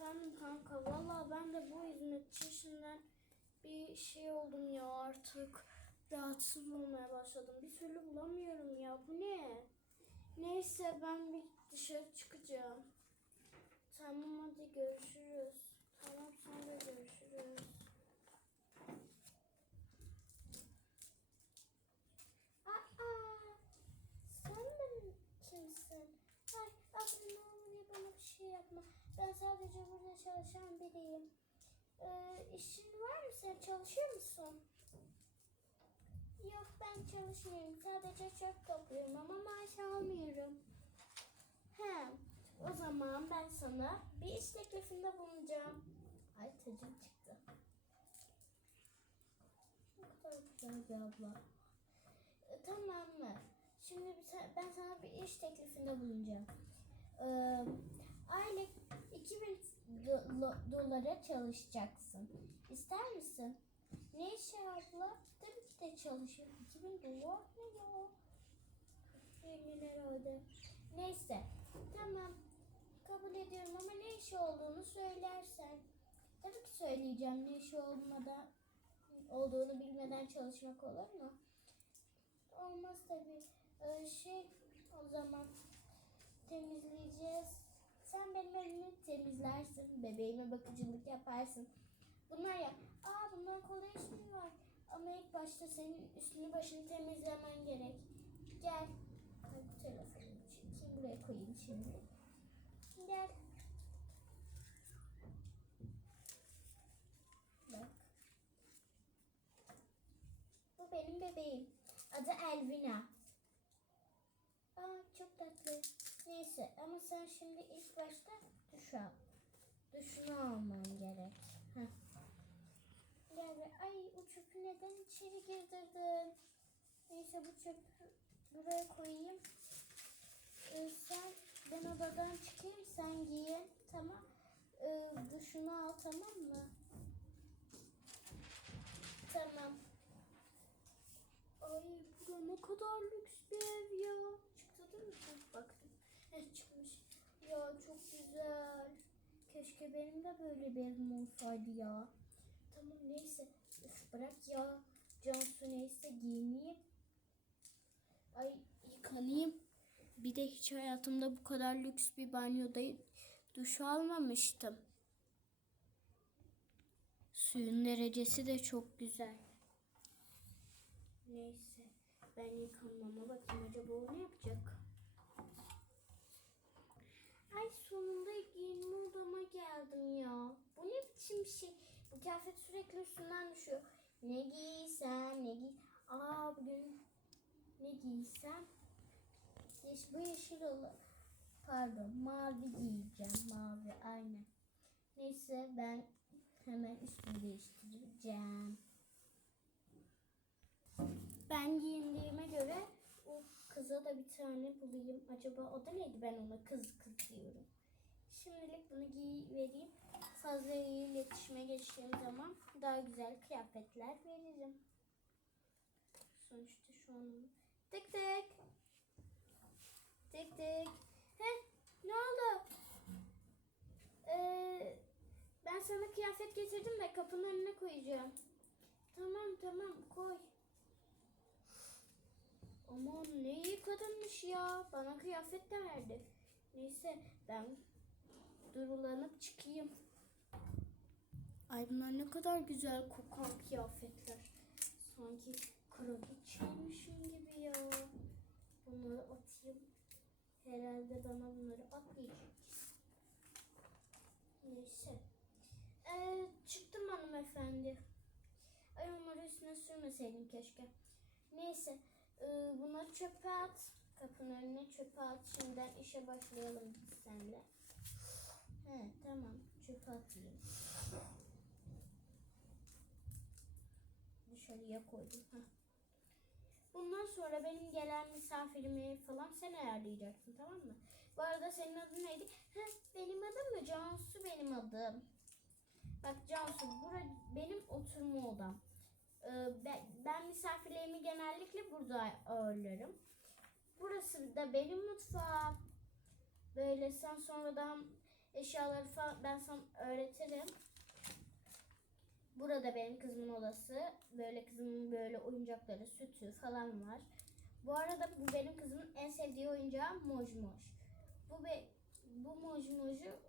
Efendim kanka valla ben de bu hizmetçi işinden bir şey oldum ya artık. Rahatsız olmaya başladım. Bir türlü bulamıyorum ya. Bu ne? Neyse ben bir dışarı çıkacağım. Tamam hadi görüşürüz. Tamam sonra görüşürüz. Aa, sen de mi kimsin? Ay abla ne olur bana bir şey yapma. Ben sadece burada çalışan biriyim. Ee, işin var mı sen? Çalışıyor musun? Yok ben çalışmıyorum. Sadece çöp topluyorum ama maaş almıyorum. He, o zaman ben sana bir iş teklifinde bulunacağım. Ay tacım çıktı. Ne kadar güzel bir abla. E, Tamam mı? Şimdi ben sana bir iş teklifinde bulunacağım. Ee, aylık 2000 dolara çalışacaksın. İster misin? Ne işi abla? Tabii ki de çalışırım. 2000 dolar ne ya? Yemin herhalde. Neyse. Tamam. Kabul ediyorum ama ne işi olduğunu söylersen. Tabii ki söyleyeceğim. Ne işi olmadan olduğunu bilmeden çalışmak olur mu? Olmaz tabii. Ee, şey o zaman temizleyeceğiz. Sen benim evimi temizlersin. Bebeğime bakıcılık yaparsın. Bunlar ya. Aa bundan kolay iş mi var? Ama ilk başta senin üstünü başını temizlemen gerek. Gel. Ay, bu telefonumu çekeyim. Buraya koyayım şimdi. Gel. Bak. Bu benim bebeğim. Adı Elvina. Aa çok tatlı. Neyse ama sen şimdi ilk başta duş al. Duşunu alman gerek. Heh. Be. Ay o çöpü neden içeri girdirdin? Neyse bu çöpü buraya koyayım. Ee, sen ben odadan çıkayım sen giyin. Tamam. Ee, duşunu al tamam mı? Tamam. Ay bura ne kadar lüks bir ev ya. Çıktı değil mi? Heh, Heh, çıkmış. Ya çok güzel. Keşke benim de böyle bir evim olsaydı ya. Tamam neyse. Üf, bırak ya. Cansu neyse giyineyim. Ay yıkanayım. Bir de hiç hayatımda bu kadar lüks bir banyoda duş almamıştım. Suyun derecesi de çok güzel. Neyse. Ben yıkanmama bakayım acaba o ne yapacak? Ay sonunda giyinme odama geldim ya. Bu ne biçim şey? Bu kıyafet sürekli üstünden düşüyor. Ne giysem ne giy... Aa bugün ne giysem? Yeş, bu yeşil olur. Pardon mavi giyeceğim. Mavi aynen. Neyse ben hemen üstümü değiştireceğim. Ben o kıza da bir tane bulayım. Acaba o da neydi ben ona kız kız diyorum. Şimdilik bunu giy vereyim. Fazla iyi iletişime geçtiğim zaman daha güzel kıyafetler veririm. Sonuçta şu an Tık tık. Tık tık. Heh ne oldu? Ee, ben sana kıyafet getirdim de kapının önüne koyacağım. Tamam tamam koy. Aman ne iyi kadınmış ya. Bana kıyafet de verdi. Neyse ben durulanıp çıkayım. Ay bunlar ne kadar güzel kokan kıyafetler. Sanki kraliçeymişim gibi ya. Bunları atayım. Herhalde bana bunları atmayacak. Neyse. Ee, çıktım hanımefendi. Ay onları üstüne sürmeseydim keşke. Neyse. Ee, bunları çöpe at. Kapının önüne çöpe at. Şimdiden işe başlayalım biz seninle. He tamam. Çöpe atayım. Dışarıya koydum. Heh. Bundan sonra benim gelen misafirimi falan sen ayarlayacaksın tamam mı? Bu arada senin adın neydi? Heh, benim adım mı? Cansu benim adım. Bak Cansu bura benim oturma odam. Ee, ben, misafirlerimi genellikle burada ağırlarım. Burası da benim mutfağım. Böyle sen sonradan eşyaları falan ben sana öğretirim. Burada benim kızımın odası. Böyle kızımın böyle oyuncakları, sütü falan var. Bu arada bu benim kızımın en sevdiği oyuncağı Moj Moj. Bu be, bu Moj Moj'u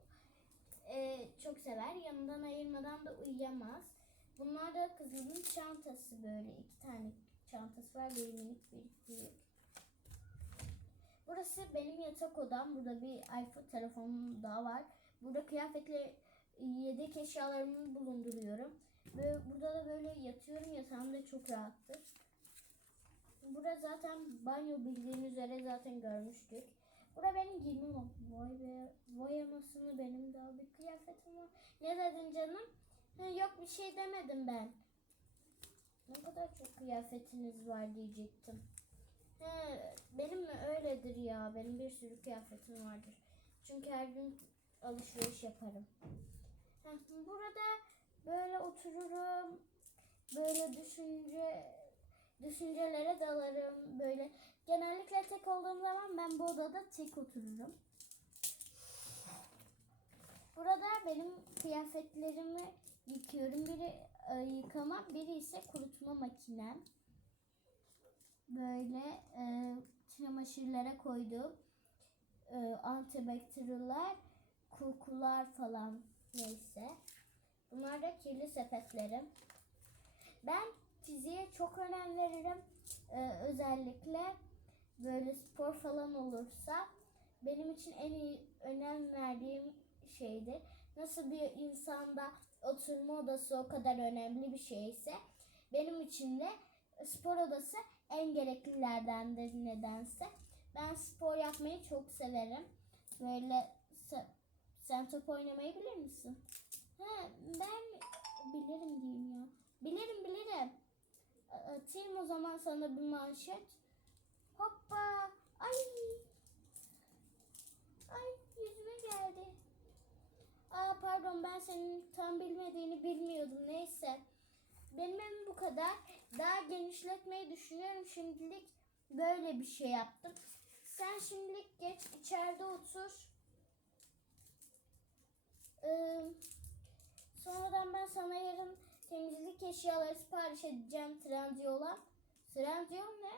e, çok sever. Yanından ayırmadan da uyuyamaz. Bunlar da kızımın çantası böyle. iki tane çantası var. Bir minik bir büyük. Burası benim yatak odam. Burada bir iPhone telefonum daha var. Burada kıyafetleri, yedek eşyalarımı bulunduruyorum. Ve burada da böyle yatıyorum. Yatağım da çok rahattır. Burası zaten banyo bildiğin üzere zaten görmüştük. Bura benim giyimim o. Vay be. Vay anasını benim daha bir kıyafetim var. Ne dedin canım? Yok bir şey demedim ben. Ne kadar çok kıyafetiniz var diyecektim. He, benim mi öyledir ya. Benim bir sürü kıyafetim vardır. Çünkü her gün alışveriş yaparım. Heh, burada böyle otururum. Böyle düşünce düşüncelere dalarım. Böyle genellikle tek olduğum zaman ben bu odada tek otururum. Burada benim kıyafetlerimi yıkıyorum. Biri e, yıkama, biri ise kurutma makinem. Böyle e, çamaşırlara koyduğum e, antibakteriyel kokular falan neyse. Bunlar da kirli sepetlerim. Ben fiziğe çok önem veririm. Ee, özellikle böyle spor falan olursa benim için en iyi önem verdiğim şeydir. Nasıl bir insanda oturma odası o kadar önemli bir şeyse benim için de spor odası en gereklilerdendir nedense. Ben spor yapmayı çok severim. Böyle se- sen top oynamayı bilir misin? Ha, ben bilirim diyeyim ya. Bilirim bilirim. Atayım o zaman sana bir manşet. Hoppa. Ay. Ay yüzüme geldi. Aa pardon ben senin tam bilmediğini bilmiyordum. Neyse. Benim evim bu kadar. Daha genişletmeyi düşünüyorum. Şimdilik böyle bir şey yaptım. Sen şimdilik geç içeride otur. Ee, sonradan ben sana yarın temizlik eşyaları sipariş edeceğim Trendyol'a. Trendyol ne?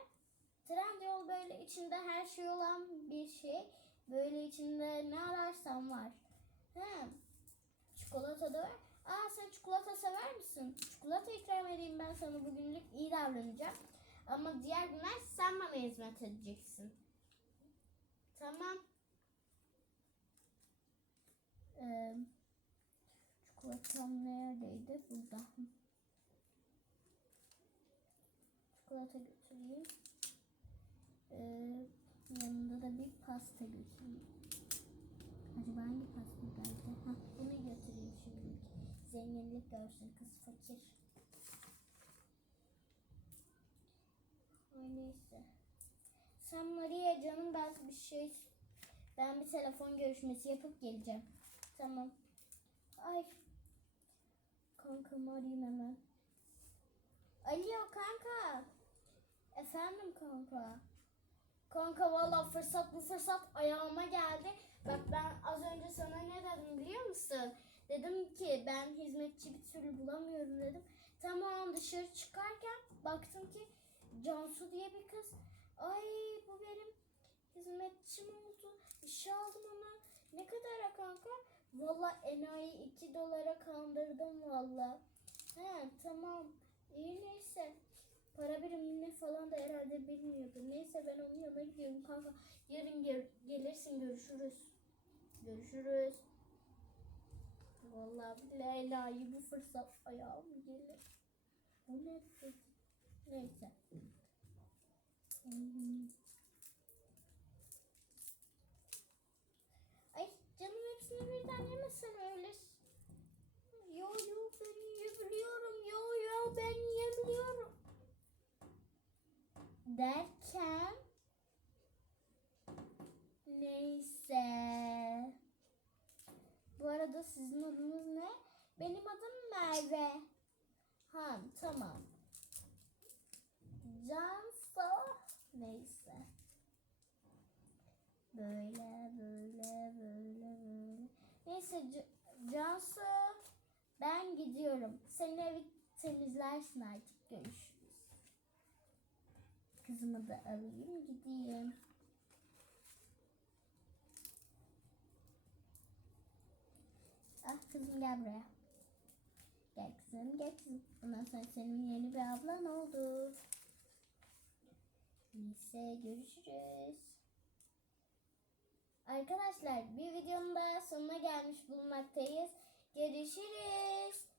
Trendyol böyle içinde her şey olan bir şey. Böyle içinde ne ararsan var. He. Çikolata da var. Aa sen çikolata sever misin? Çikolata ikram edeyim ben sana bugünlük iyi davranacağım. Ama diğer günler sen bana hizmet edeceksin. Tamam. Ee, çikolatam neredeydi? Burada. Çikolata götüreyim. Ee, yanında da bir pasta götüreyim. Acaba hangi pasta geldi? Hah, bunu götüreyim şimdi. Zenginlik görsün kız fakir. Ay. Sen Maria canım ben bir şey ben bir telefon görüşmesi yapıp geleceğim. Tamam. Ay. Kankamı arayayım hemen. Alo kanka. Efendim kanka. Kanka valla fırsat bu fırsat ayağıma geldi. Bak ben az önce sana ne dedim biliyor musun? Dedim ki ben hizmetçi bir türlü bulamıyorum dedim. Tamam dışarı çıkarken baktım ki Cansu diye bir kız. Ay bu benim hizmetçim oldu. İşe aldım ona. Ne kadara kanka? Valla enayi 2 dolara kandırdım valla. He tamam. İyi neyse. Para birimini falan da herhalde bilmiyordum. Neyse ben onun yanına gidiyorum kanka. Yarın gel- gelirsin görüşürüz. Görüşürüz. Vallahi enayi bu fırsat ayağım gelir. Bu ne? Neyse. Ay canım hepsini birden yemesen öyle. Yo yo ben yiyebiliyorum. Yo yo ben yiyebiliyorum. Derken neyse. Bu arada sizin adınız ne? Benim adım Merve. Ha tamam. Cansu neyse. Böyle böyle böyle böyle. Neyse C- Cansu ben gidiyorum. Senin evi temizlersin artık. Görüşürüz. Kızımı da alayım gideyim. Ah kızım gel buraya. Gel kızım gel kızım. Ondan sonra senin yeni bir ablan oldu. Neyse görüşürüz. Arkadaşlar bir videonun daha sonuna gelmiş bulunmaktayız. Görüşürüz.